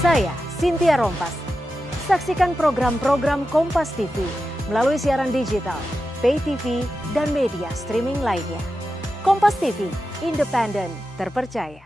Saya Cynthia Rompas. Saksikan program-program Kompas TV melalui siaran digital, pay TV, dan media streaming lainnya. Kompas TV, independen, terpercaya.